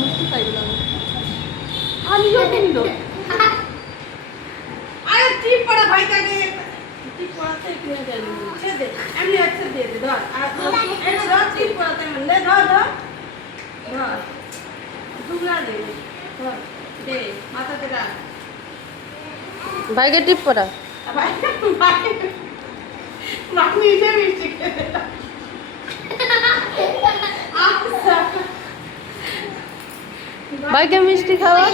মিষ্টি খাই দিলাম আমিও কিনলো আরে টিপ পড়া ভাই কাকে টিপ পড়াতে কিনে দেয় ছে দে এমনি আছে দিয়ে দে ধর আর এটা ধর টিপ পড়াতে মানে ধর ধর ধর দুগলা দে ধর দে মাথাতে রাখ ভাইকে টিপ পড়া ভাই ভাই মাখ নিজে মিষ্টি খেতে আচ্ছা ভাইকে মিষ্টি খাওয়া